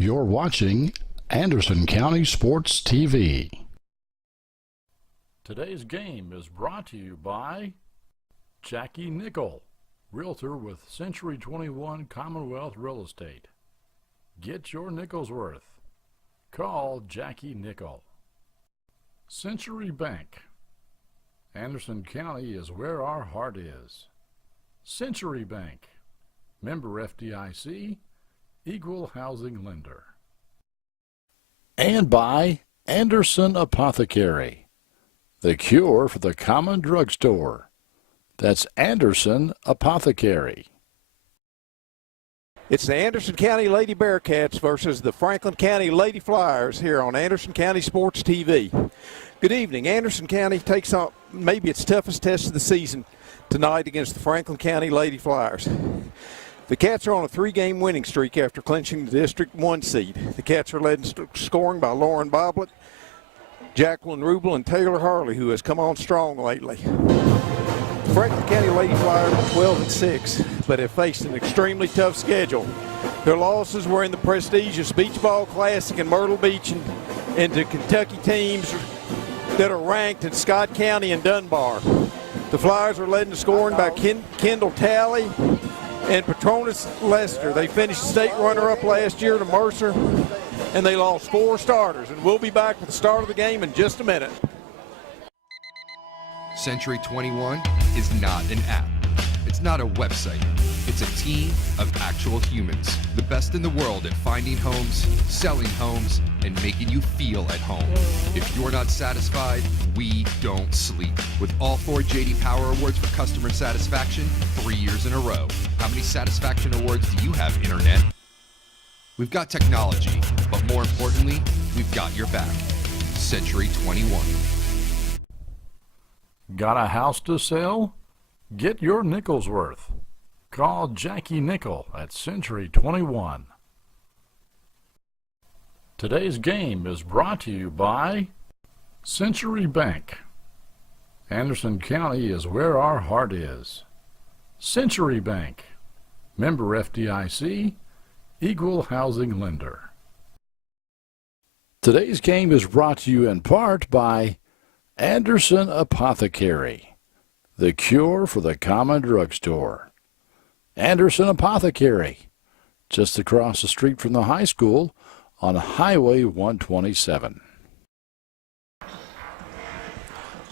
You're watching Anderson County Sports TV. Today's game is brought to you by Jackie Nickel, Realtor with Century 21 Commonwealth Real Estate. Get your nickel's worth. Call Jackie Nickel. Century Bank. Anderson County is where our heart is. Century Bank. Member FDIC. Equal housing lender. And by Anderson Apothecary, the cure for the common drugstore. That's Anderson Apothecary. It's the Anderson County Lady Bearcats versus the Franklin County Lady Flyers here on Anderson County Sports TV. Good evening. Anderson County takes on maybe its toughest test of the season tonight against the Franklin County Lady Flyers. The Cats are on a 3-game winning streak after clinching the District 1 seed. The Cats are led in scoring by Lauren Boblet, Jacqueline Rubel, and Taylor Harley, who has come on strong lately. The Franklin County Lady Flyers are 12-6, but have faced an extremely tough schedule. Their losses were in the prestigious Beach Ball Classic in Myrtle Beach and to Kentucky teams that are ranked in Scott County and Dunbar. The Flyers are led in scoring by Kendall Talley and Petronas Lester. They finished state runner-up last year to Mercer, and they lost 4 starters. And we'll be back with the start of the game in just a minute. Century 21 is not an app. It's not a website. It's a team of actual humans. The best in the world at finding homes, selling homes, and making you feel at home. If you're not satisfied, we don't sleep. With all 4 J.D. Power Awards for customer satisfaction 3 years in a row. How many satisfaction awards do you have, Internet? We've got technology, but more importantly, we've got your back. Century 21. Got a house to sell? Get your nickel's worth. Call Jackie Nickel at Century 21. Today's game is brought to you by Century Bank. Anderson County is where our heart is. Century Bank. Member FDIC. Equal housing lender. Today's game is brought to you in part by Anderson Apothecary, the cure for the common drugstore. Anderson Apothecary, just across the street from the high school on Highway 127.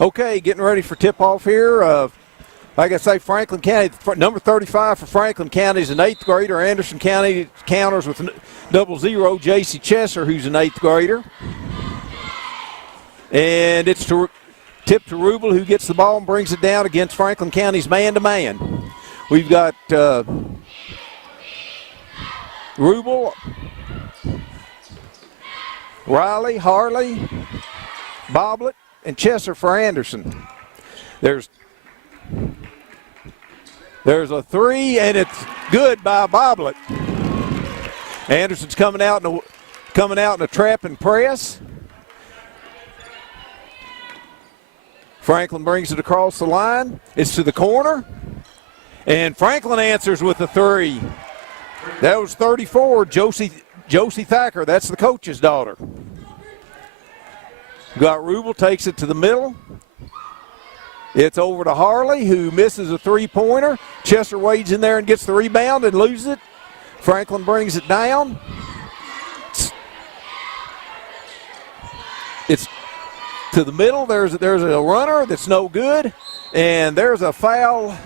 Okay, getting ready for tip-off here. Like I say, Franklin County, number 35 for Franklin County is an 8th grader. Anderson County counters with 00, J.C. Chesser, who's an 8th grader. And it's tip to Rubel, who gets the ball and brings it down against Franklin County's man-to-man. We've got Rubel, Riley, Harley, Boblet, and Chesser for Anderson. There's a 3, and it's good by Boblet. Anderson's coming out in a trap and press. Franklin brings it across the line. It's to the corner. And Franklin answers with a 3. That was 34, Josie Thacker. That's the coach's daughter. Got Rubel, takes it to the middle. It's over to Harley, who misses a 3-pointer. Chesser wades in there and gets the rebound and loses it. Franklin brings it down. It's to the middle. There's a runner that's no good, and there's a foul.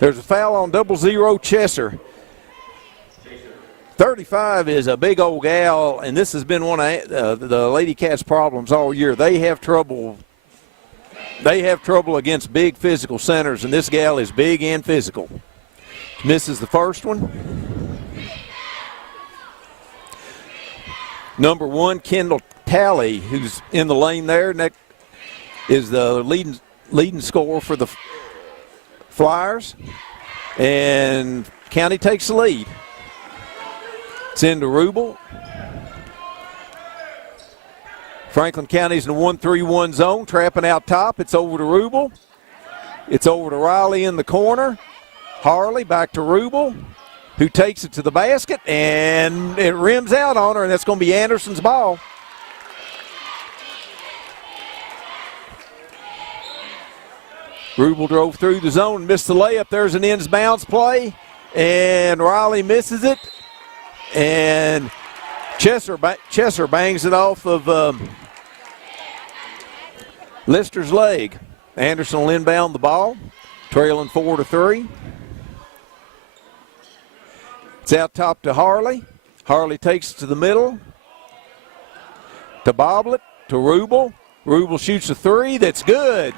There's a foul on 00 Chesser. 35 is a big old gal, and this has been one of the Lady Cats' problems all year. They have trouble against big physical centers, and this gal is big and physical. Misses the first one. Number 1, Kendall Talley, who's in the lane there, and that is the leading scorer for the Flyers. And County takes the lead. It's into Rubel. Franklin County's in the 1-3-1 zone, trapping out top. It's over to Rubel. It's over to Riley in the corner. Harley back to Rubel. who takes it to the basket, and it rims out on her, and that's going to be Anderson's ball. Rubel drove through the zone, missed the layup. There's an ends bounce play, and Riley misses it. And Chesser bangs it off of Lister's leg. Anderson will inbound the ball, trailing 4-3. It's out top to Harley. Harley takes it to the middle. To Boblet, to Rubel. Rubel shoots a three. That's good.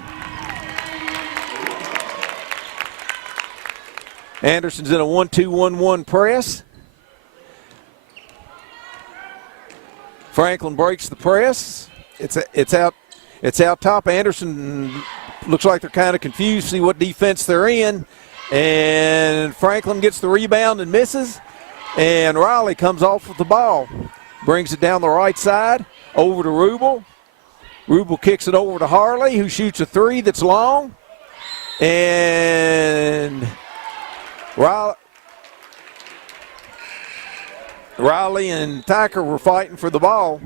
Anderson's in a 1-2-1-1 press. Franklin breaks the press. It's out top. Anderson looks like they're kind of confused, see what defense they're in. And Franklin gets the rebound and misses. And Riley comes off with the ball. Brings it down the right side, over to Rubel. Rubel kicks it over to Harley, who shoots a three that's long. And Riley and Thacker were fighting for the ball.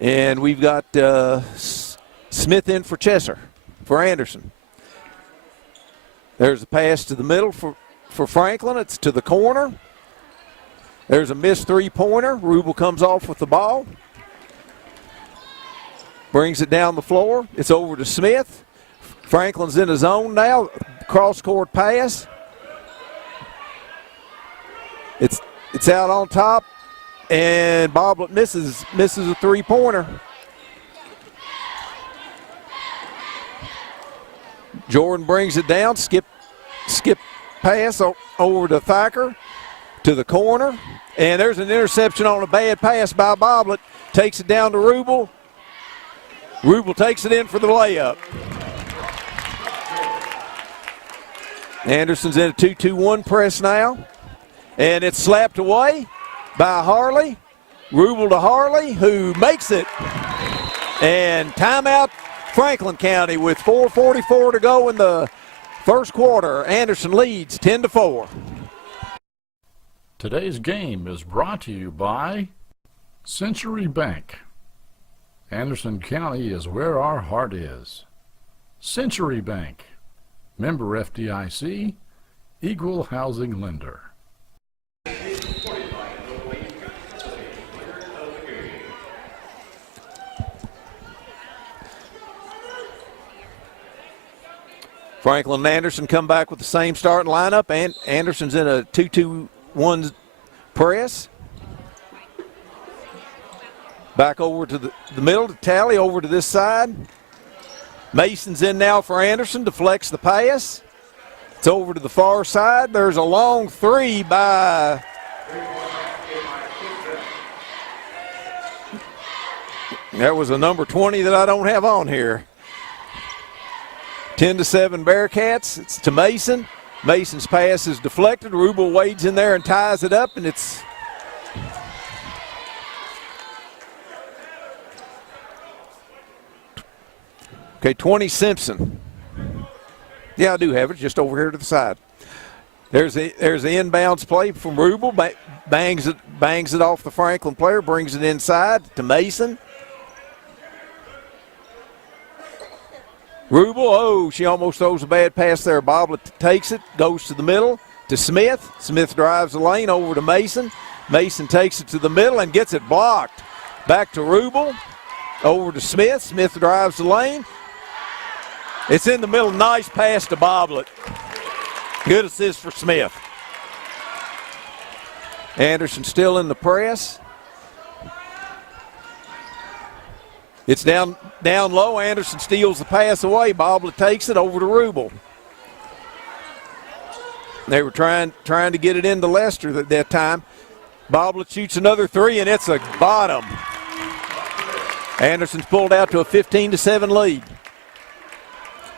And we've got Smith in for Chesser, for Anderson. There's a pass to the middle for Franklin. It's to the corner. There's a missed three-pointer. Rubel comes off with the ball. Brings it down the floor. It's over to Smith. Franklin's in his zone now. Cross-court pass. It's out on top, and Boblet misses a three-pointer. Jordan brings it down, skip pass over to Thacker, to the corner, and there's an interception on a bad pass by Boblet. Takes it down to Rubel. Rubel takes it in for the layup. Anderson's in a 2-2-1 press now. And it's slapped away by Harley. Rubel to Harley, who makes it. And timeout Franklin County with 4:44 to go in the first quarter. Anderson leads 10-4. Today's game is brought to you by Century Bank. Anderson County is where our heart is. Century Bank, member FDIC, equal housing lender. Franklin and Anderson come back with the same starting lineup, and Anderson's in a 2-2-1 press. Back over to the middle to Tally, over to this side. Mason's in now for Anderson to flex the pass. It's over to the far side. There's a long three by that was a number 20 that I don't have on here. 10-7 Bearcats. It's to Mason. Mason's pass is deflected. Rubel wades in there and ties it up, and it's okay. 20 Simpson. Yeah, I do have it, just over here to the side. There's the inbounds play from Rubel. Bangs it off the Franklin player. Brings it inside to Mason. Rubel, she almost throws a bad pass there. Boblet takes it, goes to the middle to Smith. Smith drives the lane over to Mason. Mason takes it to the middle and gets it blocked. Back to Rubel, over to Smith. Smith drives the lane. It's in the middle. Nice pass to Boblet. Good assist for Smith. Anderson still in the press. It's down low. Anderson steals the pass away. Boblet takes it over to Rubel. They were trying to get it into Lester at that time. Boblet shoots another three, and it's a bottom. Anderson's pulled out to a 15-7 lead.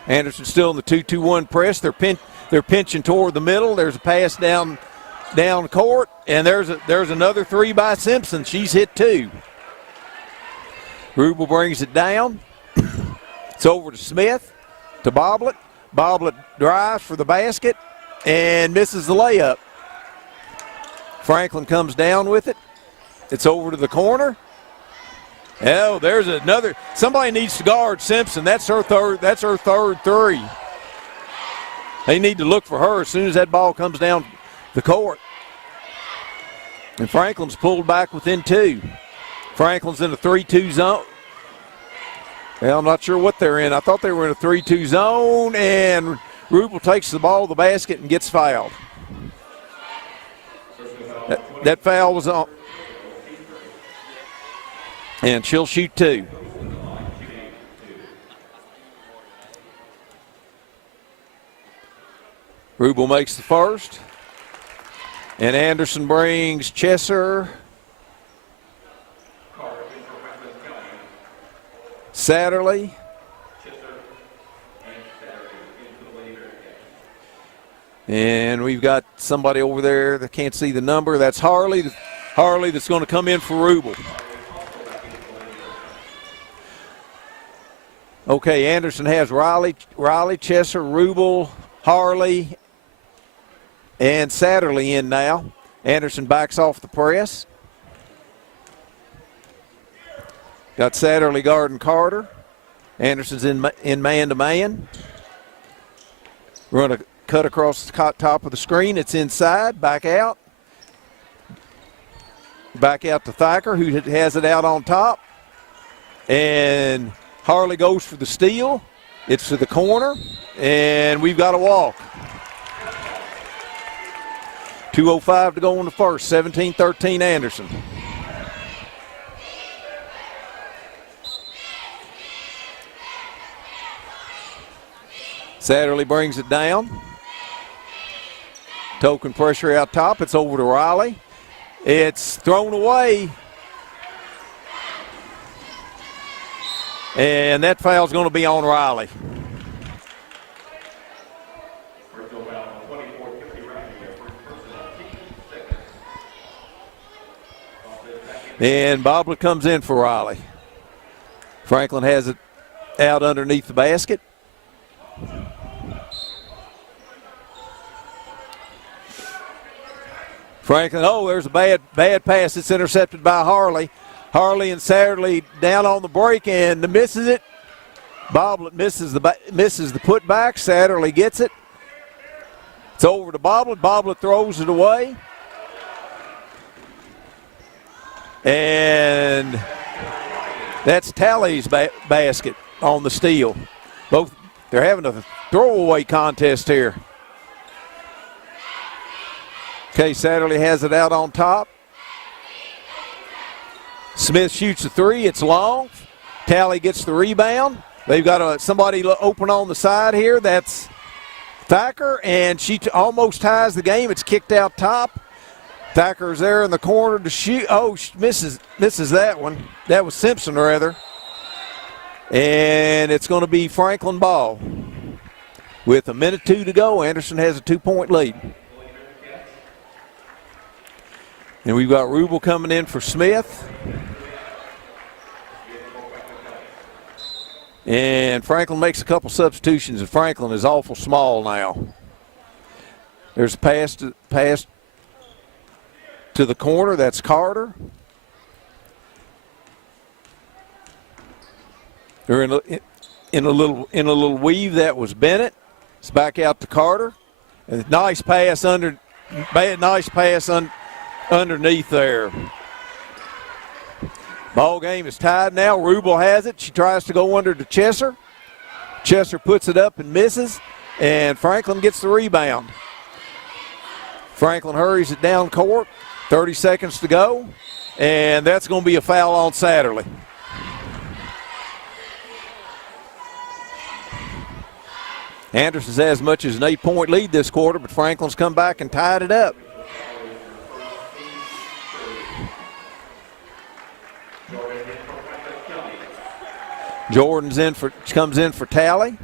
Anderson still in the 2-2-1 press. They're pinching toward the middle. There's a pass down court, and there's another three by Simpson. She's hit two. Rubel brings it down. It's over to Smith, to Boblet. Boblet drives for the basket and misses the layup. Franklin comes down with it. It's over to the corner. Oh, there's another. Somebody needs to guard Simpson. That's her third three. They need to look for her as soon as that ball comes down the court. And Franklin's pulled back within 2. Franklin's in a 3-2 zone. Well, I'm not sure what they're in. I thought they were in a 3-2 zone, and Rubel takes the ball to the basket and gets fouled. That foul was on. And she'll shoot 2. Rubel makes the first. And Anderson brings Chesser, Satterley, and we've got somebody over there that can't see the number. That's Harley. Harley that's going to come in for Rubel. Okay, Anderson has Riley, Chesser, Rubel, Harley, and Satterley in now. Anderson backs off the press. Got Satterley guarding Carter. Anderson's in man-to-man. We're going to cut across the top of the screen. It's inside, back out. Back out to Thacker, who has it out on top. And Harley goes for the steal. It's to the corner, and we've got a walk. 2:05 to go in the first, 17-13 Anderson. Satterley brings it down. Token pressure out top. It's over to Riley. It's thrown away. And that foul's going to be on Riley. And Boblet comes in for Riley. Franklin has it out underneath the basket. Franklin, there's a bad pass. It's intercepted by Harley. Harley and Satterley down on the break and misses it. Boblet misses the putback. Satterley gets it. It's over to Boblet. Boblet throws it away. And that's Talley's basket on the steal. They're having a throwaway contest here. Okay, Satterley has it out on top. Smith shoots a three. It's long. Talley gets the rebound. They've got somebody open on the side here. That's Thacker, and she almost ties the game. It's kicked out top. Thacker's there in the corner to shoot. Oh, misses that one. That was Simpson, rather. And it's going to be Franklin ball. With 1:02 to go, Anderson has a 2-point lead. And we've got Rubel coming in for Smith. And Franklin makes a couple substitutions, and Franklin is awful small now. There's a pass to the corner. That's Carter. They're in a little weave. That was Bennett. It's back out to Carter. And nice pass underneath there. Ball game is tied now. Rubel has it. She tries to go under to Chesser. Chesser puts it up and misses, and Franklin gets the rebound. Franklin hurries it down court. 30 seconds to go, and that's going to be a foul on Satterley. Anderson's has as much as an 8-point lead this quarter, but Franklin's come back and tied it up. Jordan's comes in for Talley.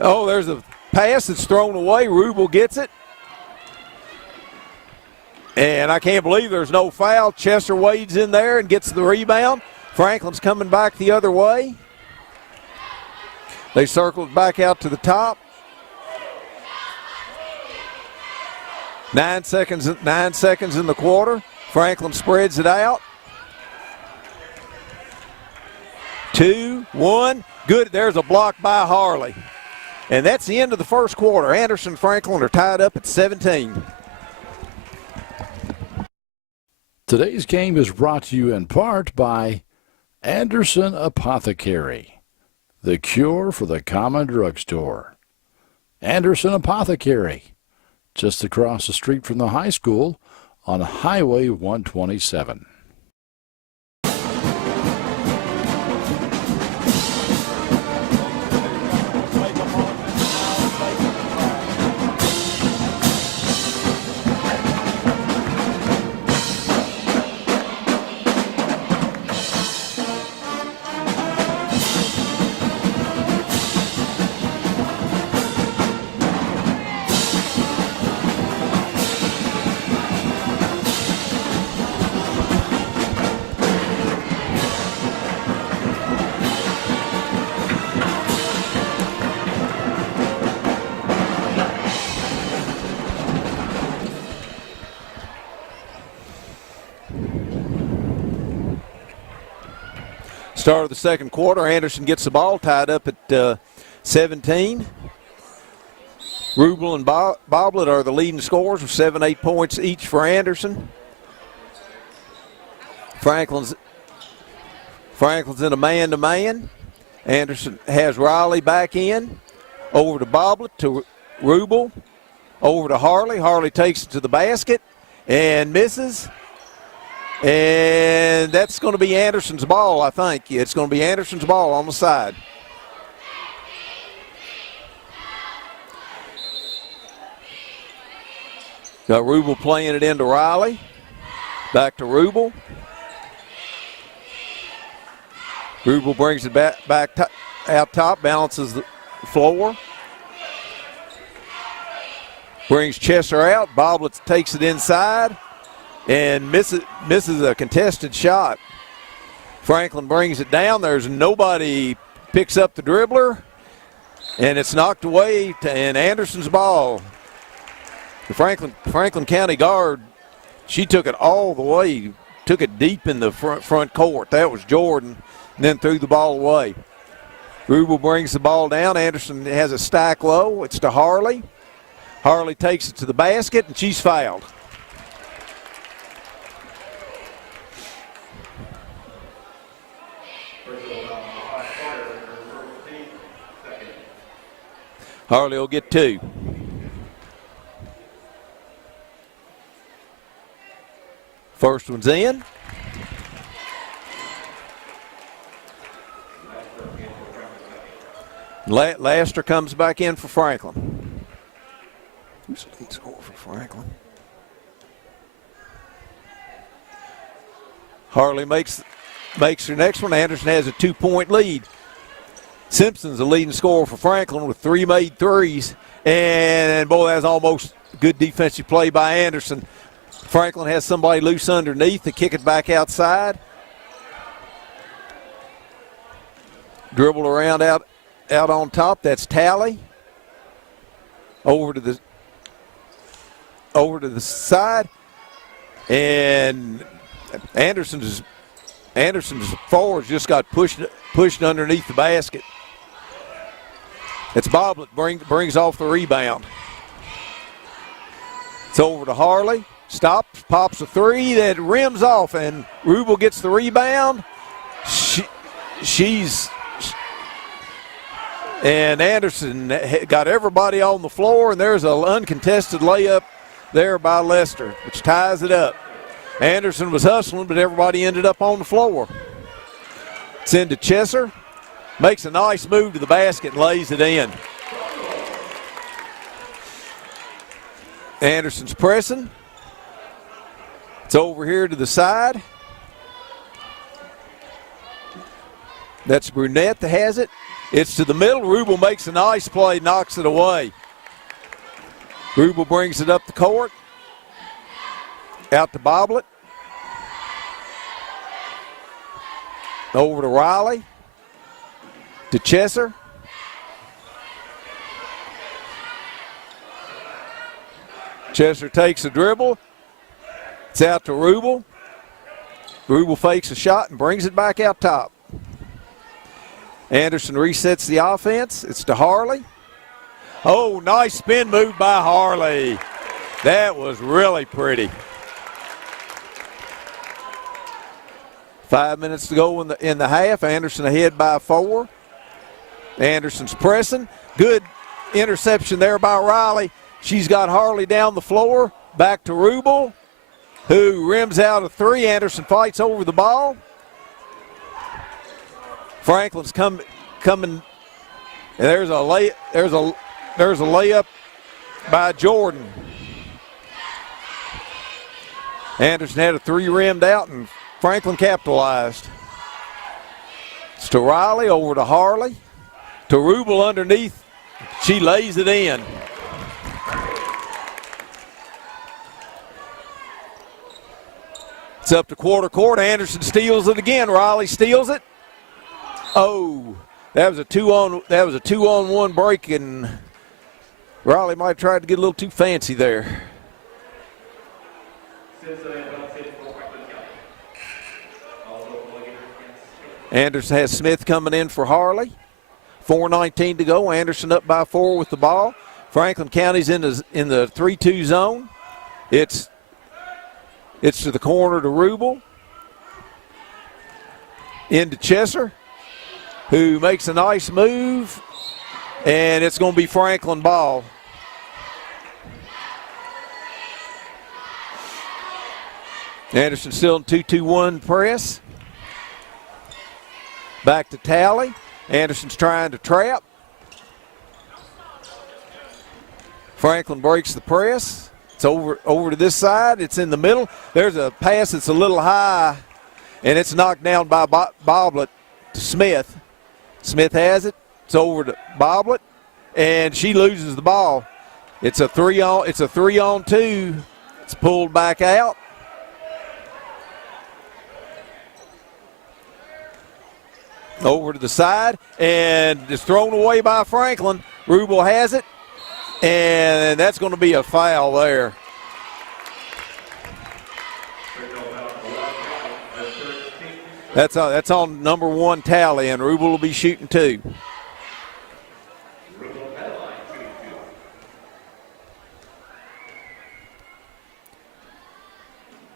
Oh, there's a pass that's thrown away. Rubel gets it. And I can't believe there's no foul. Chester wades in there and gets the rebound. Franklin's coming back the other way. They circle it back out to the top. 9 seconds in the quarter. Franklin spreads it out. 2, 1. Good. There's a block by Harley. And that's the end of the first quarter. Anderson and Franklin are tied up at 17. Today's game is brought to you in part by Anderson Apothecary, the cure for the common drugstore. Anderson Apothecary, just across the street from the high school on Highway 127. Start of the second quarter, Anderson gets the ball tied up at 17. Rubel and Boblet are the leading scorers with 7-8 points each for Anderson. Franklin's in a man-to-man. Anderson has Riley back in. Over to Boblet, to Rubel. Over to Harley. Harley takes it to the basket and misses. And that's going to be Anderson's ball, I think. It's going to be Anderson's ball on the side. Got Rubel playing it into Riley. Back to Rubel. Rubel brings it back out top, balances the floor. Brings Chester out. Boblet takes it inside and misses a contested shot. Franklin brings it down. There's nobody, picks up the dribbler, and it's knocked away and Anderson's ball. The Franklin County guard, she took it all the way, took it deep in the front court. That was Jordan, and then threw the ball away. Rubel brings the ball down. Anderson has a stack low. It's to Harley. Harley takes it to the basket, and she's fouled. Harley will get 2. First one's in. Laster comes back in for Franklin. Who's the lead scorer for Franklin? Harley makes her next one. Anderson has a 2-point lead. Simpson's the leading scorer for Franklin with 3 made threes. And, boy, that's almost good defensive play by Anderson. Franklin has somebody loose underneath to kick it back outside. Dribble around out on top. That's Talley. Over to the side. And Anderson's forwards just got pushed underneath the basket. It's Boblet brings off the rebound. It's over to Harley. Stops, pops a 3 that rims off, and Rubel gets the rebound. And Anderson got everybody on the floor, and there's an uncontested layup there by Lester, which ties it up. Anderson was hustling, but everybody ended up on the floor. It's into Chesser. Makes a nice move to the basket and lays it in. Anderson's pressing. It's over here to the side. That's Brunette that has it. It's to the middle. Rubel makes a nice play, knocks it away. Rubel brings it up the court. Out to Boblet. Over to Riley. To Chesser. Chesser takes a dribble. It's out to Rubel. Rubel fakes a shot and brings it back out top. Anderson resets the offense. It's to Harley. Oh, nice spin move by Harley. That was really pretty. 5 minutes to go in the half. Anderson ahead by 4. Anderson's pressing. Good interception there by Riley. She's got Harley down the floor. Back to Rubel, who rims out a 3. Anderson fights over the ball. Franklin's coming. And there's a layup by Jordan. Anderson had a 3 rimmed out, and Franklin capitalized. It's to Riley, over to Harley, to Rubel underneath. She lays it in. It's up to quarter court. Anderson steals it again. Riley steals it. Oh, that was a 2-on-1 break, and Riley might have tried to get a little too fancy there. Anderson has Smith coming in for Harley. 4:19 to go. Anderson up by 4 with the ball. Franklin County's in the 3-2 zone. It's to the corner to Rubel. Into Chesser, who makes a nice move, and it's going to be Franklin ball. Anderson still in 2-2-1 press. Back to Talley. Anderson's trying to trap. Franklin breaks the press. It's over to this side. It's in the middle. There's a pass that's a little high, and it's knocked down by Boblet to Smith. Smith has it. It's over to Boblet, and she loses the ball. It's a 3-on-2. It's pulled back out. Over to the side, and it's thrown away by Franklin. Rubel has it, and that's going to be a foul there. That's on number 1 Tally, and Rubel will be shooting 2.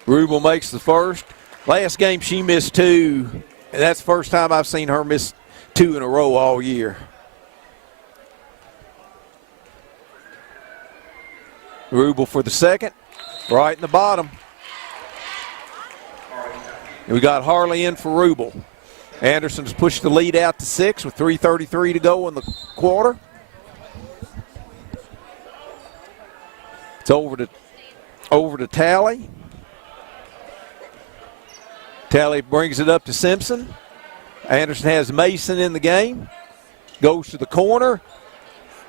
Rubel makes the first. Last game she missed 2. And that's the first time I've seen her miss 2 in a row all year. Rubel for the second, right in the bottom. And we got Harley in for Rubel. Anderson's pushed the lead out to 6 with 3:33 to go in the quarter. It's over to Tally. Tally brings it up to Simpson. Anderson has Mason in the game. Goes to the corner.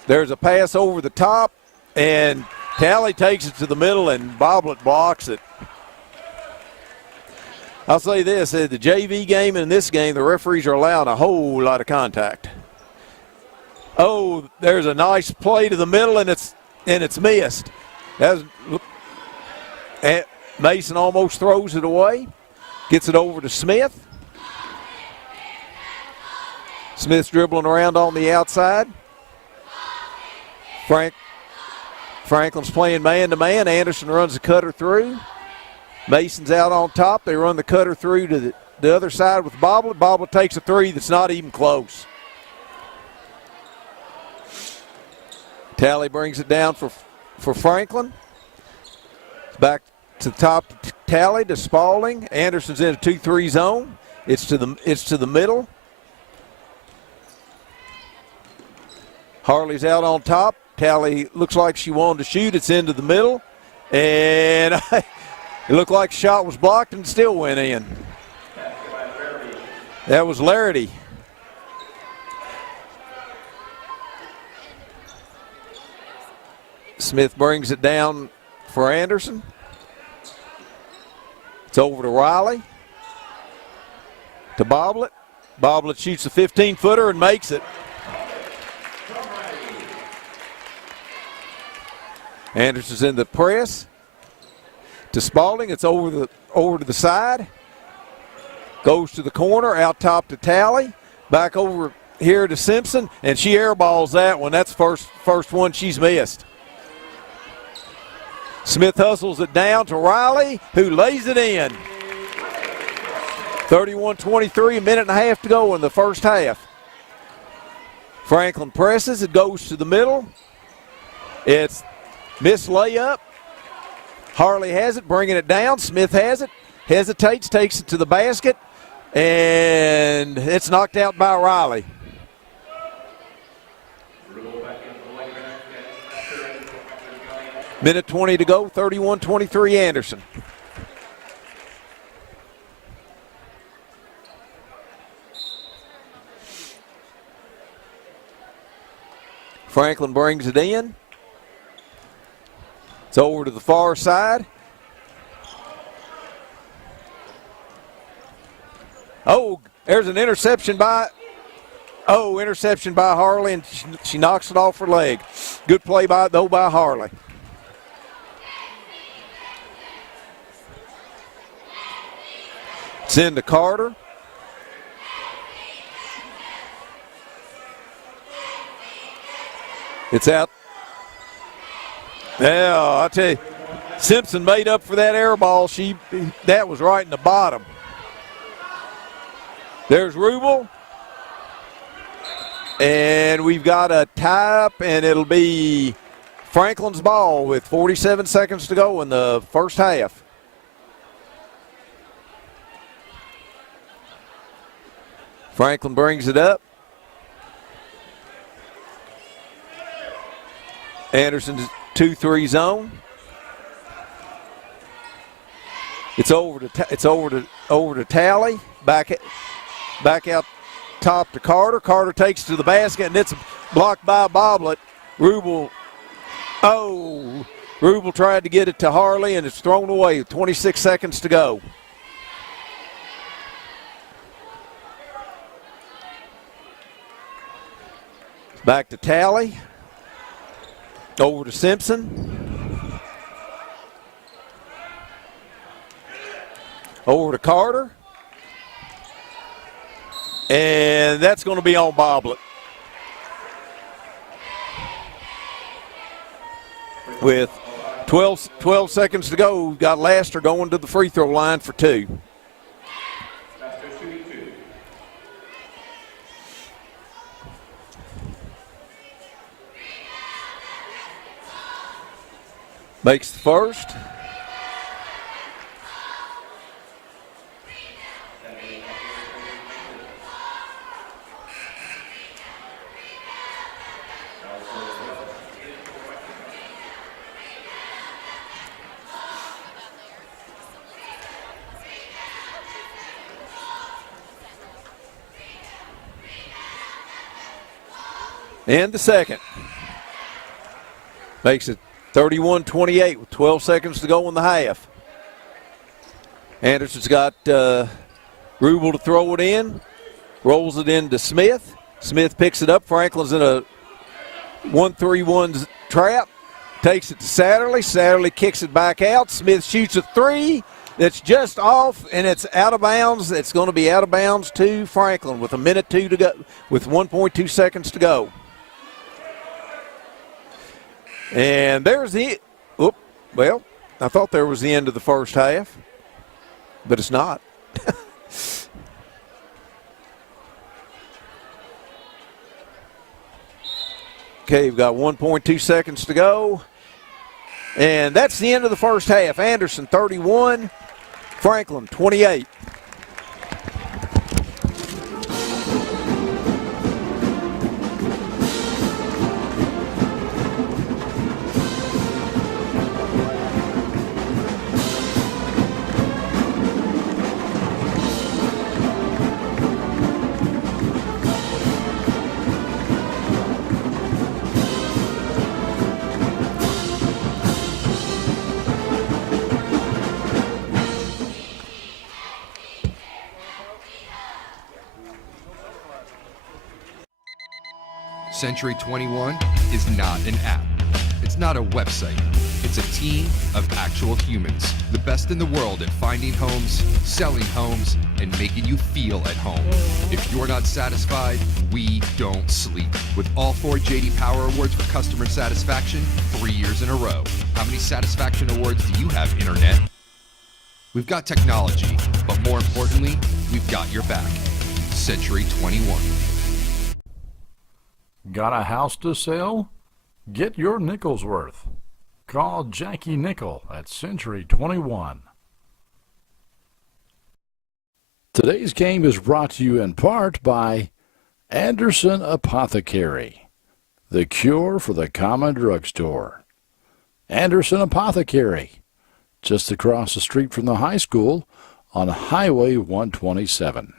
There's a pass over the top, and Tally takes it to the middle, and Boblet blocks it. I'll say this, at the JV game and in this game, the referees are allowing a whole lot of contact. Oh, there's a nice play to the middle, and it's missed. Mason almost throws it away. Gets it over to Smith. Smith's dribbling around on the outside. Franklin's playing man-to-man. Anderson runs the cutter through. Mason's out on top. They run the cutter through to the other side with Boblet. Boblet takes a 3 that's not even close. Tally brings it down for Franklin. It's back to the top to Tally to Spalding. Anderson's in a 2-3 zone. It's to the middle. Harley's out on top. Tally looks like she wanted to shoot. It's into the middle. And it looked like the shot was blocked and still went in. That was Larity. Smith brings it down for Anderson. It's over to Riley. To Boblet. Boblet shoots a 15-footer and makes it. Anderson's in the press. To Spalding. It's over to the side. Goes to the corner. Out top to Talley. Back over here to Simpson. And she airballs that one. That's first one she's missed. Smith hustles it down to Riley, who lays it in. 31-23, a minute and a half to go in the first half. Franklin presses, it goes to the middle. It's missed layup. Harley has it, bringing it down. Smith has it, hesitates, takes it to the basket, and it's knocked out by Riley. Minute 20 to go, 31-23 Anderson. Franklin brings it in. It's over to the far side. Oh, there's an interception by Harley, and she knocks it off her leg. Good play by Harley. It's into Carter. It's out. Yeah, I tell you, Simpson made up for that air ball. That was right in the bottom. There's Rubel. And we've got a tie-up, and it'll be Franklin's ball with 47 seconds to go in the first half. Franklin brings it up. Anderson's 2-3 zone. It's over to Talley. Back out top to Carter. Carter takes to the basket, and it's blocked by Boblet. Rubel tried to get it to Harley, and it's thrown away. 26 seconds to go. Back to Talley. Over to Simpson. Over to Carter. And that's going to be on Boblet. With 12 seconds to go, we've got Laster going to the free throw line for two. Makes the first. And the second. Makes it 31-28 with 12 seconds to go in the half. Anderson's got Rubel to throw it in. Rolls it into Smith. Smith picks it up. Franklin's in a 1-3-1 trap. Takes it to Satterley. Satterley kicks it back out. Smith shoots a three. That's just off, and it's out of bounds. It's going to be out of bounds to Franklin with 1:02 to go, with 1.2 seconds to go. And there's the, well, I thought there was the end of the first half, but it's not. Okay, we've got 1.2 seconds to go. And that's the end of the first half. Anderson 31, Franklin 28. Century 21 is not an app. It's not a website. It's a team of actual humans. The best in the world at finding homes, selling homes, and making you feel at home. If you're not satisfied, we don't sleep. With all 4 J.D. Power Awards for customer satisfaction 3 years in a row. How many satisfaction awards do you have, Internet? We've got technology, but more importantly, we've got your back. Century 21. Got a house to sell? Get your nickel's worth. Call Jackie Nickel at Century 21. Today's game is brought to you in part by Anderson Apothecary, the cure for the common drugstore. Anderson Apothecary, just across the street from the high school on Highway 127.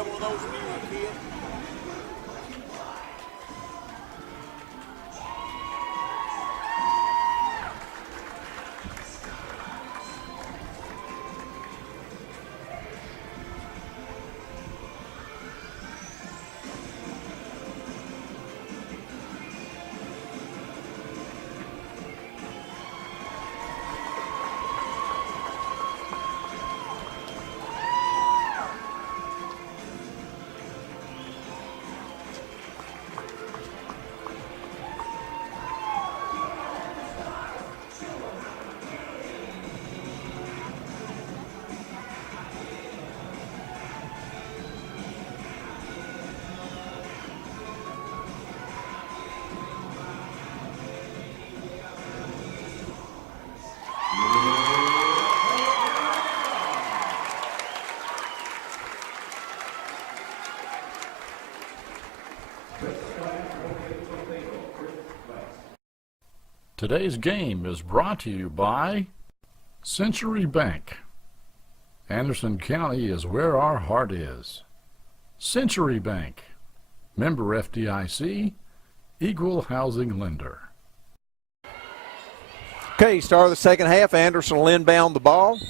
One of those when you were a kid? Today's game is brought to you by Century Bank. Anderson County is where our heart is. Century Bank, member FDIC, equal housing lender. Okay, start of the second half. Anderson will inbound the ball.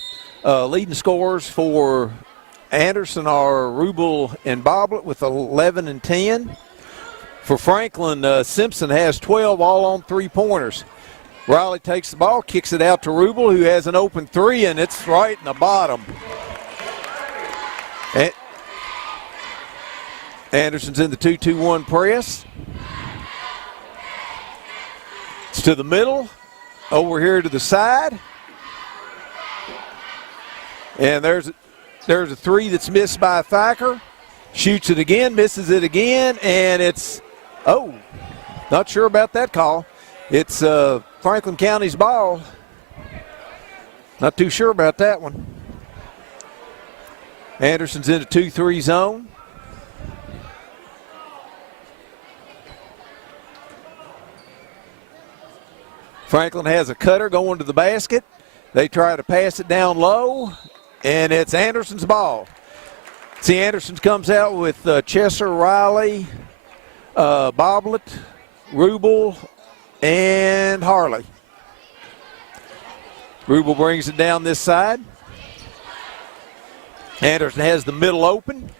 Leading scorers for Anderson are Rubel and Boblet with 11 and 10. For Franklin, Simpson has 12, all on three-pointers. Riley takes the ball, kicks it out to Rubel, who has an open three, and it's right in the bottom. Anderson's in the 2-2-1 press. It's to the middle, over here to the side. And there's a three that's missed by Thacker. Shoots it again, misses it again, and it's, not sure about that call. It's Franklin County's ball. Not too sure about that one. Anderson's in a 2-3 zone. Franklin has a cutter going to the basket. They try to pass it down low, and it's Anderson's ball. See, Anderson comes out with Chesser, Riley, Boblet, Rubel, and Harley. Rubel brings it down this side. Anderson has the middle open.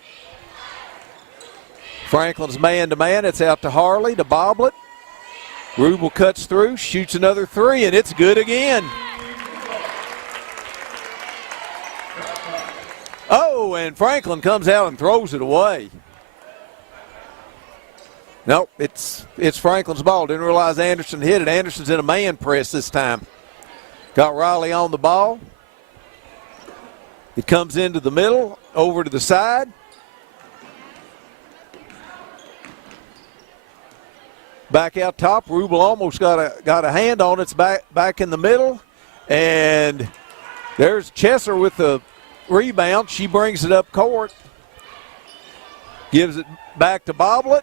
Franklin's man-to-man. It's out to Harley to bobble it. Rubel cuts through, shoots another three, and it's good again. Oh, and Franklin comes out and throws it away. Nope, it's Franklin's ball. Didn't realize Anderson hit it. Anderson's in a man press this time. Got Riley on the ball. It comes into the middle, over to the side. Back out top. Rubel almost got a hand on it. It's back in the middle. And there's Chesser with the rebound. She brings it up court. Gives it back to Boblet,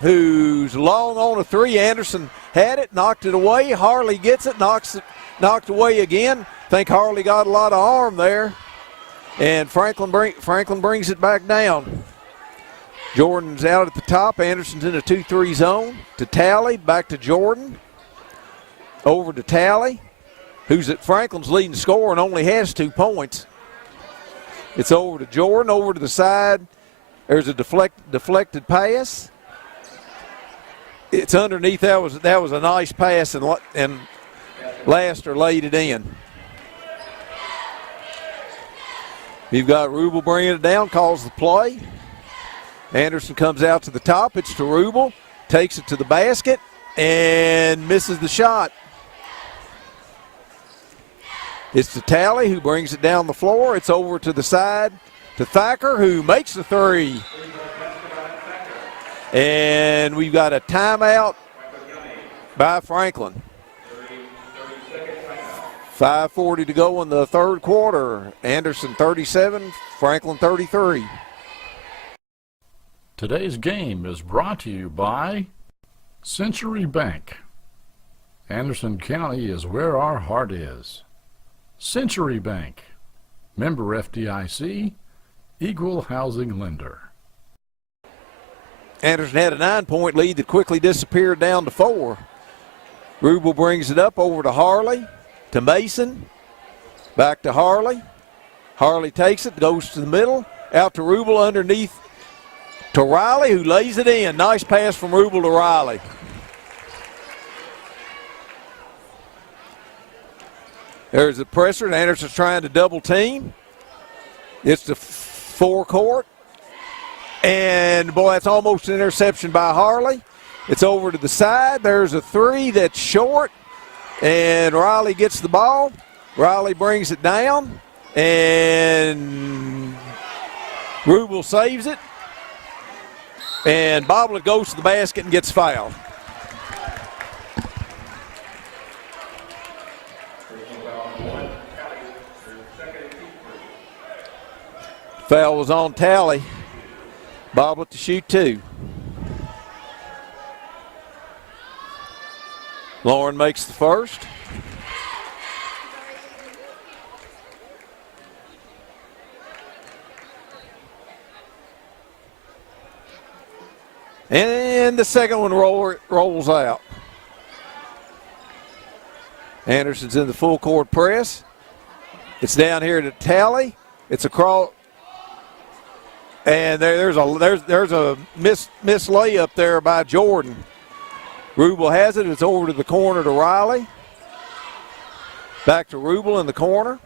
who's long on a three. Anderson had it, knocked it away. Harley gets it, knocked away again. Think Harley got a lot of arm there. And Franklin brings it back down. Jordan's out at the top. Anderson's in a 2-3 zone. To Talley, back to Jordan. Over to Talley, who's at Franklin's leading scorer and only has 2 points. It's over to Jordan, over to the side. There's a deflected pass. It's underneath. That was a nice pass, and Laster laid it in. You've got Rubel bringing it down, calls the play. Anderson comes out to the top. It's to Rubel, takes it to the basket, and misses the shot. It's to Talley, who brings it down the floor. It's over to the side to Thacker, who makes the three. And we've got a timeout by Franklin. 5:40 to go in the third quarter. Anderson 37, Franklin 33. Today's game is brought to you by Century Bank. Anderson County is where our heart is. Century Bank, member FDIC, equal housing lender. Anderson had a 9-point lead that quickly disappeared down to 4. Rubel brings it up over to Harley, to Mason, back to Harley. Harley takes it, goes to the middle, out to Rubel underneath to Riley, who lays it in. Nice pass from Rubel to Riley. There's the pressure, and Anderson's trying to double team. It's the forecourt. And, boy, that's almost an interception by Harley. It's over to the side. There's a three that's short, and Riley gets the ball. Riley brings it down, and Rubel saves it. And Boblet goes to the basket and gets fouled. Foul was on Talley. Boblet to shoot 2. Lauren makes the first. And the second one rolls out. Anderson's in the full court press. It's down here to Talley. It's across. And there's a miss layup there by Jordan. Rubel has it. It's over to the corner to Riley. Back to Rubel in the corner.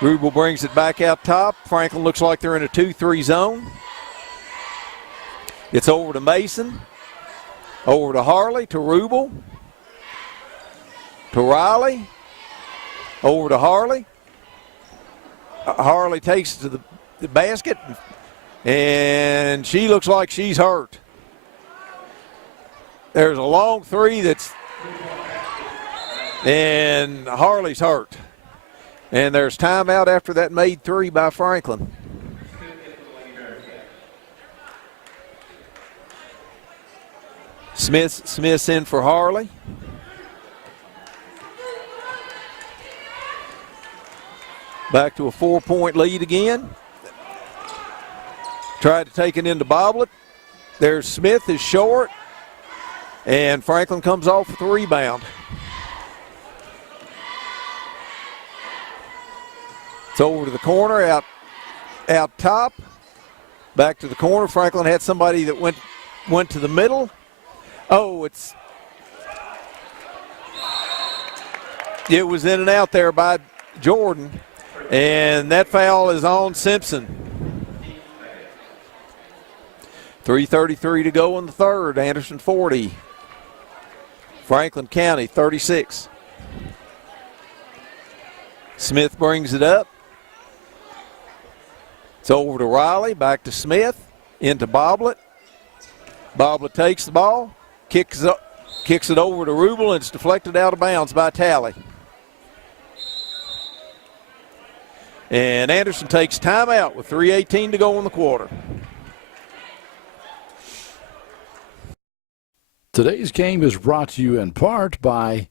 Rubel brings it back out top. Franklin looks like they're in a 2-3 zone. It's over to Mason. Over to Harley, to Rubel. To Riley. Over to Harley. Harley takes it to the basket, and she looks like she's hurt. There's a long three and Harley's hurt. And there's timeout after that made three by Franklin. Smith's in for Harley. Back to a 4-point lead again. Tried to take it into Boblet. There's Smith is short. and Franklin comes off with the rebound. It's over to the corner, out top, back to the corner. Franklin had somebody that went to the middle. Oh, it was in and out there by Jordan, and that foul is on Simpson. 3:33 to go in the third. Anderson 40, Franklin County 36. Smith brings it up. It's over to Riley, back to Smith, into Boblet. Boblet takes the ball, kicks it over to Rubel, and it's deflected out of bounds by Talley. And Anderson takes timeout with 3:18 to go in the quarter. Today's game is brought to you in part by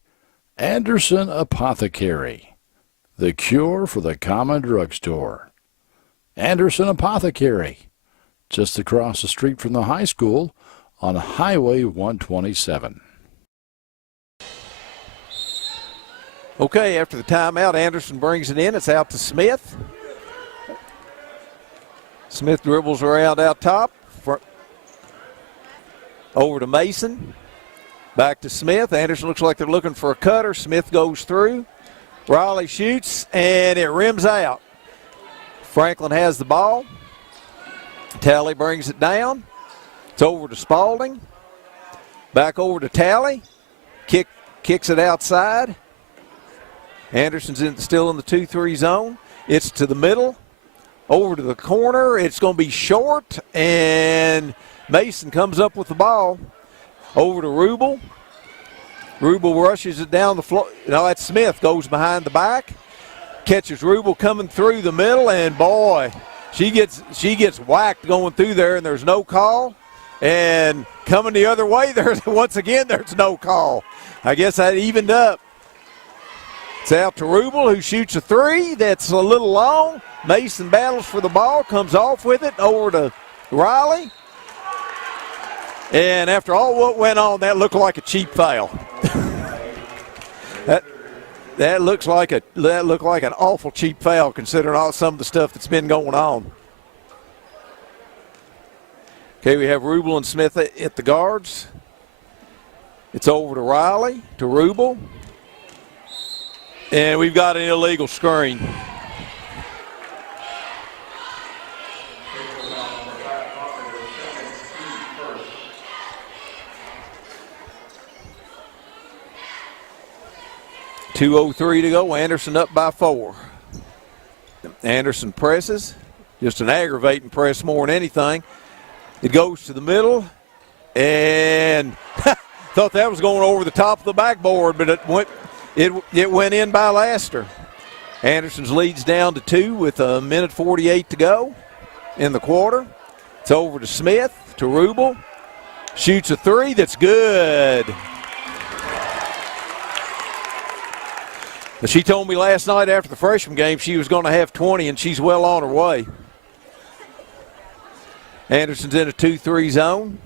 Anderson Apothecary, the cure for the common drugstore. Anderson Apothecary, just across the street from the high school on Highway 127. Okay, after the timeout, Anderson brings it in. It's out to Smith. Smith dribbles around out top. Over to Mason. Back to Smith. Anderson looks like they're looking for a cutter. Smith goes through. Riley shoots, and it rims out. Franklin has the ball. Talley brings it down. It's over to Spalding. Back over to Talley. Kicks it outside. Anderson's still in the 2-3 zone. It's to the middle. Over to the corner. It's going to be short, and Mason comes up with the ball. Over to Rubel. Rubel rushes it down the floor. No, that's Smith. Goes behind the back. Catches Rubel coming through the middle, and boy, she gets whacked going through there, and there's no call. And coming the other way, there's no call. I guess that evened up. It's out to Rubel, who shoots a three. That's a little long. Mason battles for the ball, comes off with it over to Riley. And after all what went on, that looked like a cheap foul. That looked like an awful cheap foul considering all some of the stuff that's been going on. Okay, we have Rubel and Smith at the guards. It's over to Riley, to Rubel. And we've got an illegal screen. .203 to go. Anderson up by 4. Anderson presses. Just an aggravating press more than anything. It goes to the middle. And thought that was going over the top of the backboard, but it went in by Laster. Anderson's leads down to 2 with 1:48 to go in the quarter. It's over to Smith, to Rubel. Shoots a three. That's good. She told me last night after the freshman game she was going to have 20, and she's well on her way. Anderson's in a 2-3 zone.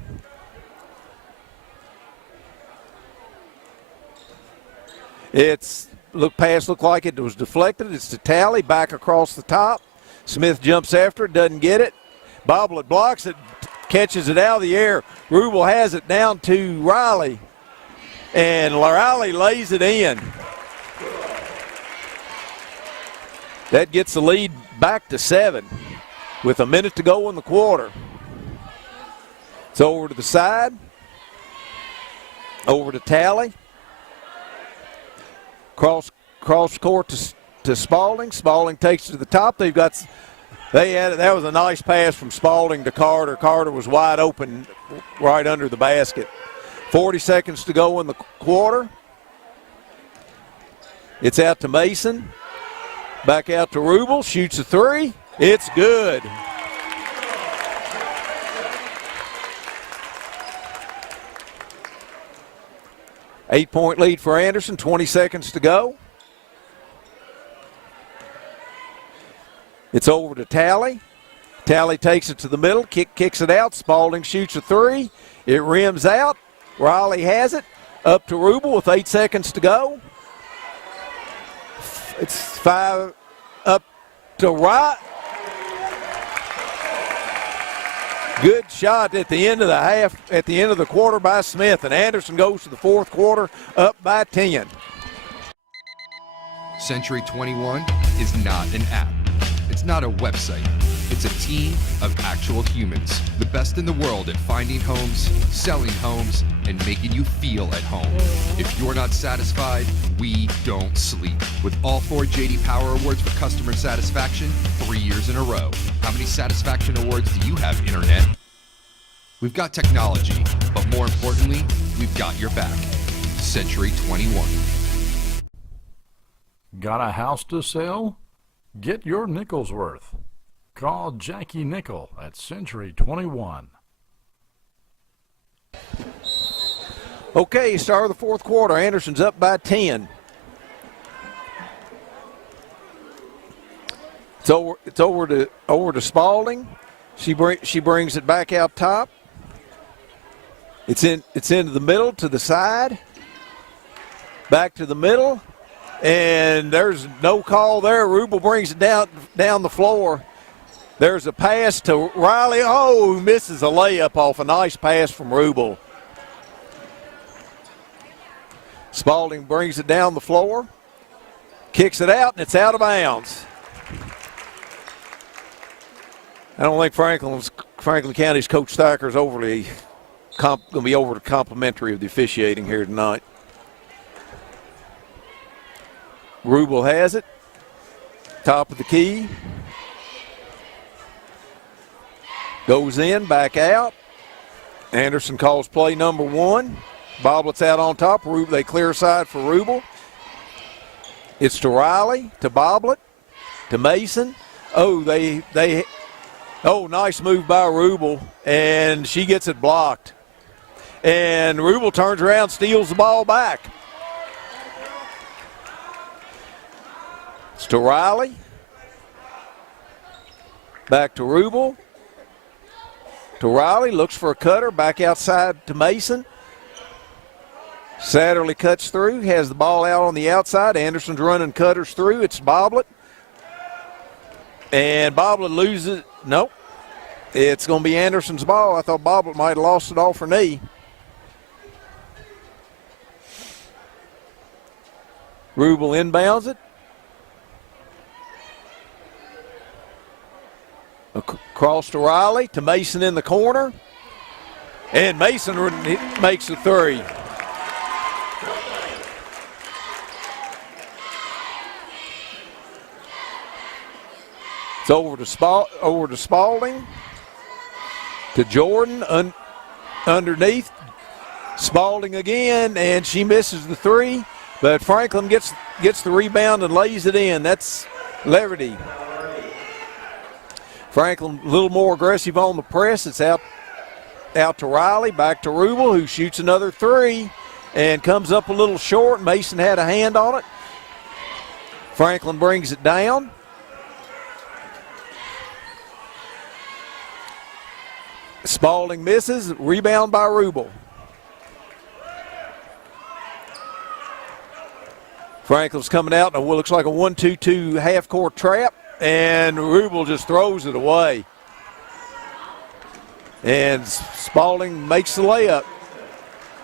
Pass looked like it was deflected. It's to Talley, back across the top. Smith jumps after it, doesn't get it. Boblet blocks it, catches it out of the air. Rubel has it down to Riley, and Riley lays it in. That gets the lead back to 7 with a minute to go in the quarter. It's over to the side. Over to Talley. Cross court to Spalding. Spalding takes it to the top. That was a nice pass from Spalding to Carter. Carter was wide open right under the basket. 40 seconds to go in the quarter. It's out to Mason. Back out to Rubel, shoots a three. It's good. Eight-point lead for Anderson, 20 seconds to go. It's over to Talley. Talley takes it to the middle, kicks it out. Spalding shoots a three. It rims out. Riley has it. Up to Rubel with 8 seconds to go. It's 5 up to Wright. Good shot at the end of the half, at the end of the quarter by Smith, and Anderson goes to the fourth quarter up by 10. Century 21 is not an app. It's not a website. It's a team of actual humans. The best in the world at finding homes, selling homes, and making you feel at home. If you're not satisfied, we don't sleep. With all 4 J.D. Power Awards for customer satisfaction 3 years in a row. How many satisfaction awards do you have, Internet? We've got technology, but more importantly, we've got your back. Century 21. Got a house to sell? Get your nickel's worth. Call Jackie Nickel at Century 21. Okay, start of the fourth quarter. Anderson's up by 10. It's over to Spalding. She brings it back out top. It's into the middle, to the side. Back to the middle. And there's no call there. Rubel brings it down the floor. There's a pass to Riley. Oh, misses a layup off a nice pass from Rubel. Spalding brings it down the floor. Kicks it out, and it's out of bounds. I don't think Franklin County's Coach Thacker is going to be overly complimentary of the officiating here tonight. Rubel has it. Top of the key. Goes in, back out. Anderson calls play number 1. Boblett's out on top. They clear side for Rubel. It's to Riley, to Boblett, to Mason. Oh, nice move by Rubel, and she gets it blocked. And Rubel turns around, steals the ball back. It's to Riley. Back to Rubel. To Riley, looks for a cutter, back outside to Mason. Satterley cuts through, has the ball out on the outside. Anderson's running cutters through. It's Boblett. And Boblett loses it. Nope. It's going to be Anderson's ball. I thought Boblett might have lost it off her knee. Rubel inbounds it. Across to Riley, to Mason in the corner. And Mason makes a 3. It's over to Spalding. To Jordan, underneath. Spalding again, and she misses the 3. But Franklin gets the rebound and lays it in. That's Leverty. Franklin a little more aggressive on the press. It's out to Riley, back to Rubel, who shoots another 3 and comes up a little short. Mason had a hand on it. Franklin brings it down. Spalding misses. Rebound by Rubel. Franklin's coming out in what looks like a 1-2-2 half-court trap. And Rubel just throws it away. And Spalding makes the layup.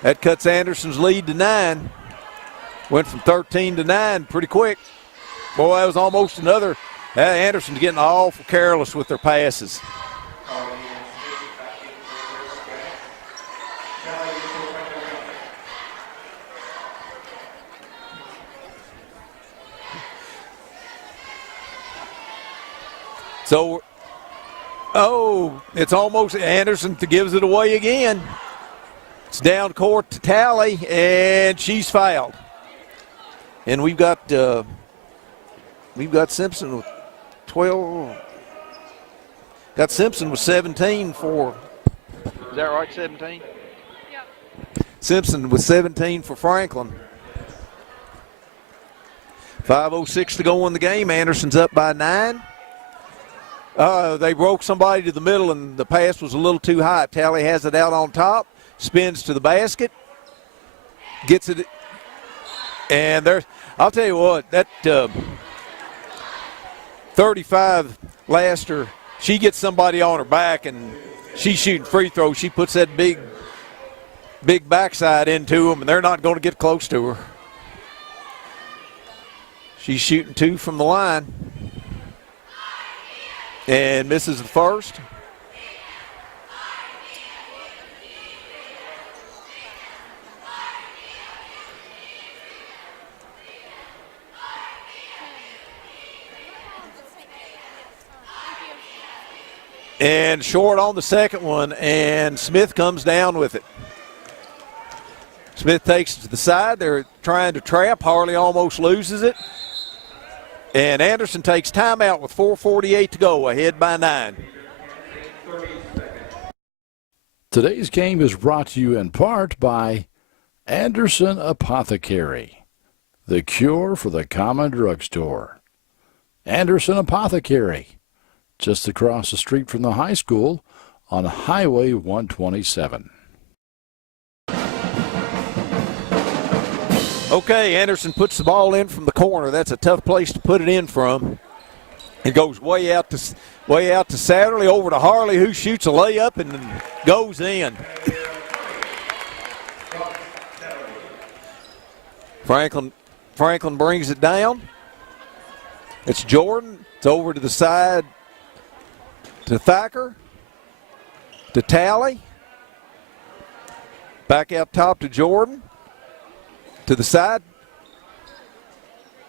That cuts Anderson's lead to 9. Went from 13 to 9 pretty quick. Boy, that was almost another. Anderson's getting awful careless with their passes. So, it's almost Anderson gives it away again. It's down court to Tally, and she's fouled. And we've got Simpson with 12. Got Simpson with 17 for. Is that right? 17. Yep. Simpson with 17 for Franklin. 5:06 to go in the game. Anderson's up by 9. They broke somebody to the middle, and the pass was a little too high. Tally has it out on top, spins to the basket, Gets it. And there's, I'll tell you what, that 35 Laster, she gets somebody on her back and she's shooting free throws. She puts that big backside into them, and they're not going to get close to her. She's shooting 2 from the line and misses the first. And short on the second one, and Smith comes down with it. Smith takes it to the side. They're trying to trap. Harley almost loses it. And Anderson takes timeout with 4:48 to go, ahead by 9. Today's game is brought to you in part by Anderson Apothecary, the cure for the common drugstore. Anderson Apothecary, just across the street from the high school on Highway 127. Okay, Anderson puts the ball in from the corner. That's a tough place to put it in from. It goes way out to Satterley, over to Harley, who shoots a layup and goes in. Franklin brings it down. It's Jordan. It's over to the side to Thacker, to Talley. Back out top to Jordan. To the side.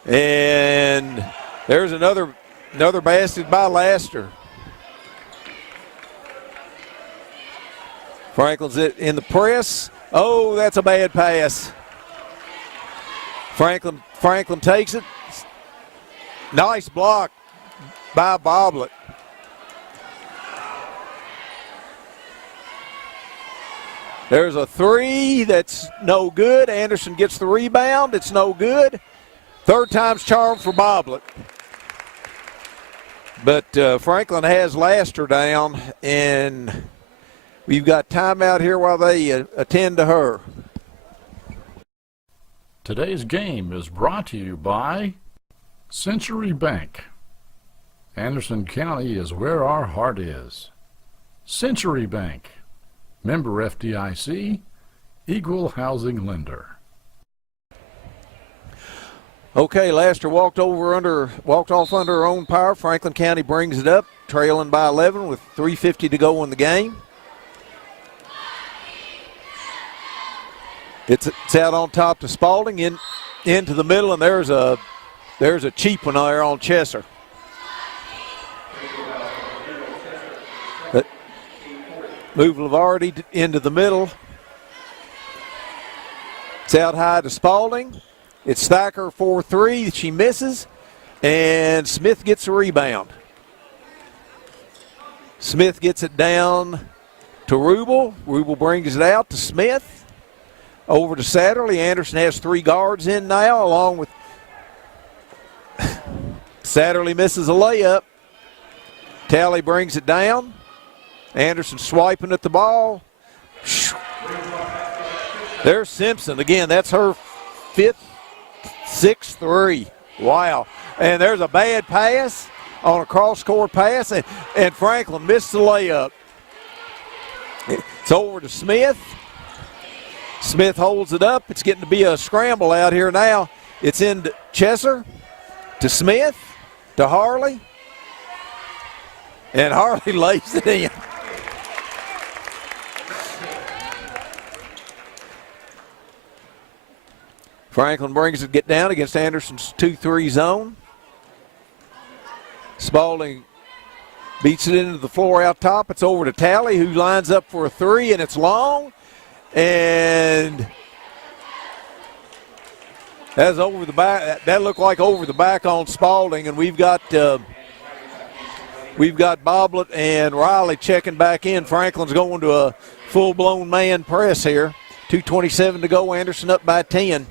And there's another basket by Laster. Franklin's in the press. Oh, that's a bad pass. Franklin takes it. Nice block by Boblet. There's a 3 that's no good. Anderson gets the rebound. It's no good. Third time's charm for Boblet. But Franklin has Laster down, and we've got timeout here while they attend to her. Today's game is brought to you by Century Bank. Anderson County is where our heart is. Century Bank. Member FDIC, equal housing lender. Okay, Laster walked off under her own power. Franklin County brings it up, trailing by 11 with 3:50 to go in the game. It's out on top to Spalding, into the middle, and there's a cheap one there on Chesser. Move Lavardi into the middle. It's out high to Spalding. It's Thacker 4-3. She misses, and Smith gets a rebound. Smith gets it down to Rubel. Rubel brings it out to Smith. Over to Satterley. Anderson has 3 guards in now, along with Satterley misses a layup. Talley brings it down. Anderson swiping at the ball. There's Simpson. Again, that's her 5th, 6th 3. Wow. And there's a bad pass on a cross-court pass, and Franklin missed the layup. It's over to Smith. Smith holds it up. It's getting to be a scramble out here now. It's in Chesser to Smith to Harley. And Harley lays it in. Franklin brings it get down against Anderson's 2-3 zone. Spalding beats it into the floor out top. It's over to Talley, who lines up for a 3, and it's long. And that's over the back. That looked like over the back on Spalding, and we've got Boblet and Riley checking back in. Franklin's going to a full-blown man press here. 2:27 to go. Anderson up by 10.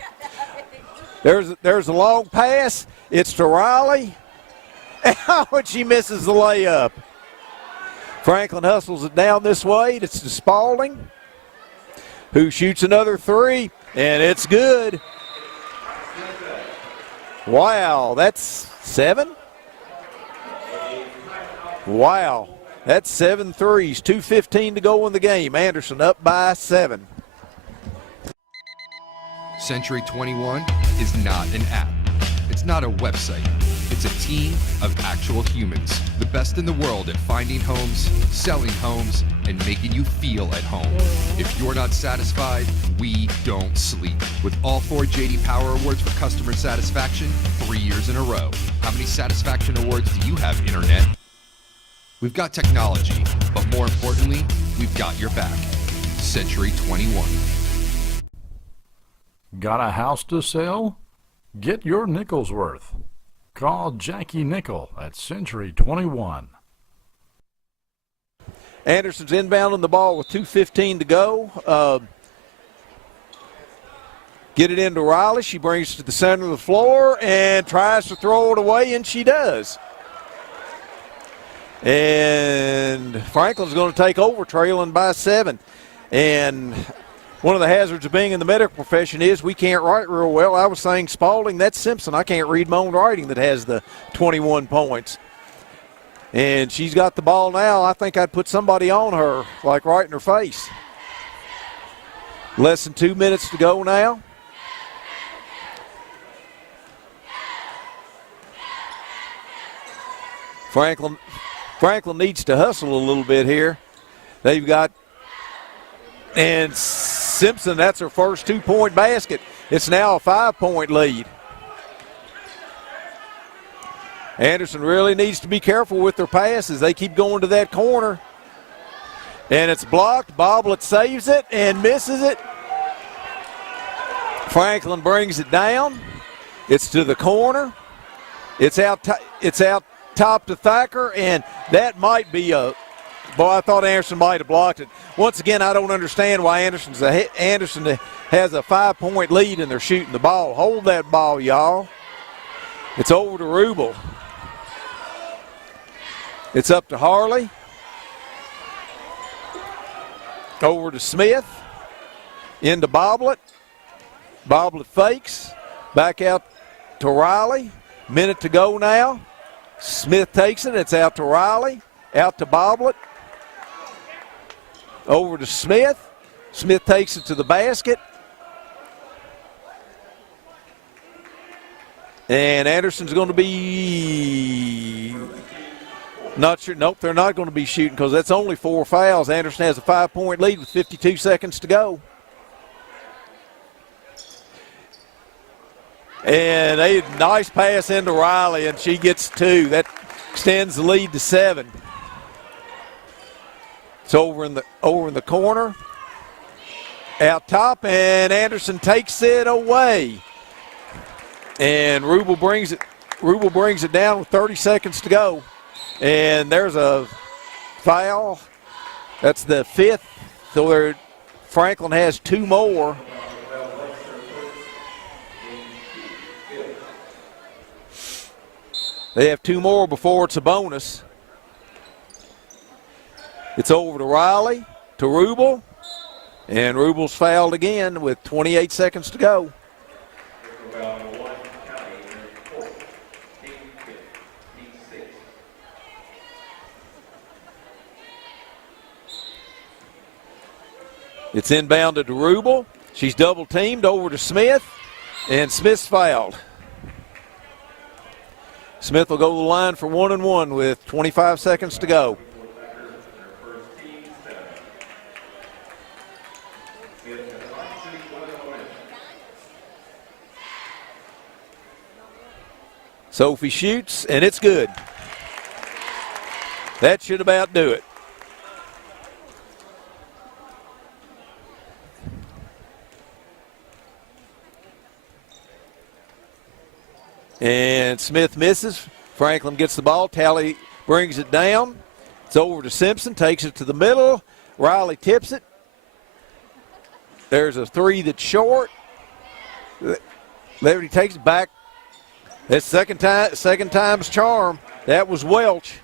There's a long pass. It's to Riley. And she misses the layup. Franklin hustles it down this way. It's to Spalding, who shoots another 3. And it's good. Wow, that's 7? Wow, that's 7 threes. 2:15 to go in the game. Anderson up by 7. Century 21 is not an app. It's not a website. It's a team of actual humans. The best in the world at finding homes, selling homes, and making you feel at home. If you're not satisfied, we don't sleep. With all 4 J.D. Power Awards for customer satisfaction, 3 years in a row. How many satisfaction awards do you have, Internet? We've got technology, but more importantly, we've got your back. Century 21. Got a house to sell? Get your nickel's worth. Call Jackie Nickel at Century 21. Anderson's inbounding the ball with 2:15 to go. Get it into Riley. She brings it to the center of the floor and tries to throw it away, and she does. And Franklin's going to take over, trailing by 7. And one of the hazards of being in the medical profession is we can't write real well. I was saying Spalding, that's Simpson. I can't read my own writing that has the 21 points. And she's got the ball now. I think I'd put somebody on her, like right in her face. Less than 2 minutes to go now. Franklin needs to hustle a little bit here. They've got, and Simpson, that's her first 2-point basket. It's now a 5-point lead. Anderson really needs to be careful with their passes. They keep going to that corner. And it's blocked. Boblet saves it and misses it. Franklin brings it down. It's to the corner. It's out top to Thacker, and that might be a – boy, I thought Anderson might have blocked it. Once again, I don't understand why Anderson has a 5-point lead and they're shooting the ball. Hold that ball, y'all. It's over to Rubel. It's up to Harley. Over to Smith. Into Boblet. Boblet fakes. Back out to Riley. Minute to go now. Smith takes it. It's out to Riley. Out to Boblet. Over to Smith. Smith takes it to the basket. And Anderson's going to be not sure. Nope, they're not going to be shooting because that's only 4 fouls. Anderson has a 5-point lead with 52 seconds to go. And a nice pass into Riley, and she gets 2. That extends the lead to 7. It's over in the corner. Out top, and Anderson takes it away. And Rubel brings it down with 30 seconds to go. And there's a foul. That's the 5th. So Franklin has 2 more. They have 2 more before it's a bonus. It's over to Riley, to Rubel. And Rubel's fouled again with 28 seconds to go. It's inbounded to Rubel. She's double teamed over to Smith, and Smith's fouled. Smith will go to the line for 1-and-1 with 25 seconds to go. Sophie shoots, and it's good. That should about do it. And Smith misses. Franklin gets the ball. Talley brings it down. It's over to Simpson, takes it to the middle. Riley tips it. There's a 3 that's short. Liberty takes it back. That's second time's charm. That was Welch.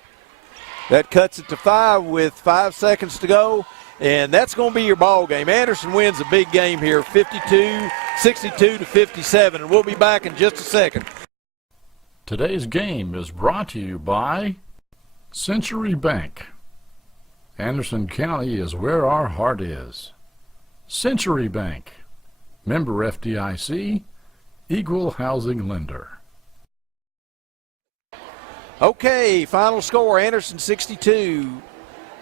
That cuts it to 5 with 5 seconds to go. And that's going to be your ball game. Anderson wins a big game here, 62 to 57. And we'll be back in just a second. Today's game is brought to you by Century Bank. Anderson County is where our heart is. Century Bank, member FDIC, equal housing lender. Okay, final score, Anderson 62,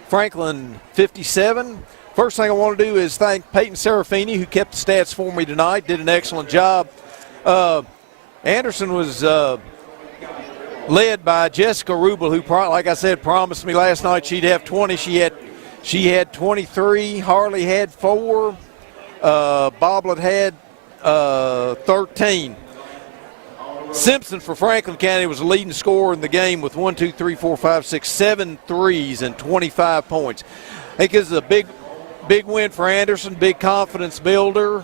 Franklin 57. First thing I want to do is thank Peyton Serafini, who kept the stats for me tonight, did an excellent job. Anderson was led by Jessica Rubel, who, like I said, promised me last night she'd have 20. She had 23. Harley had 4. Boblet had 13. Simpson for Franklin County was the leading scorer in the game with 7 threes and 25 points. I think this is a big win for Anderson, big confidence builder.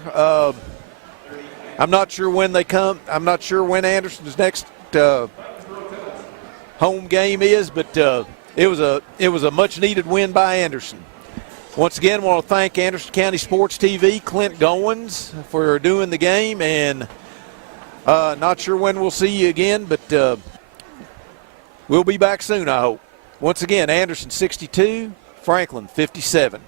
I'm not sure when they come. I'm not sure when Anderson's next home game is, but it was a much needed win by Anderson. Once again, I want to thank Anderson County Sports TV, Clint Goins, for doing the game, and not sure when we'll see you again, but we'll be back soon, I hope. Once again, Anderson 62, Franklin 57.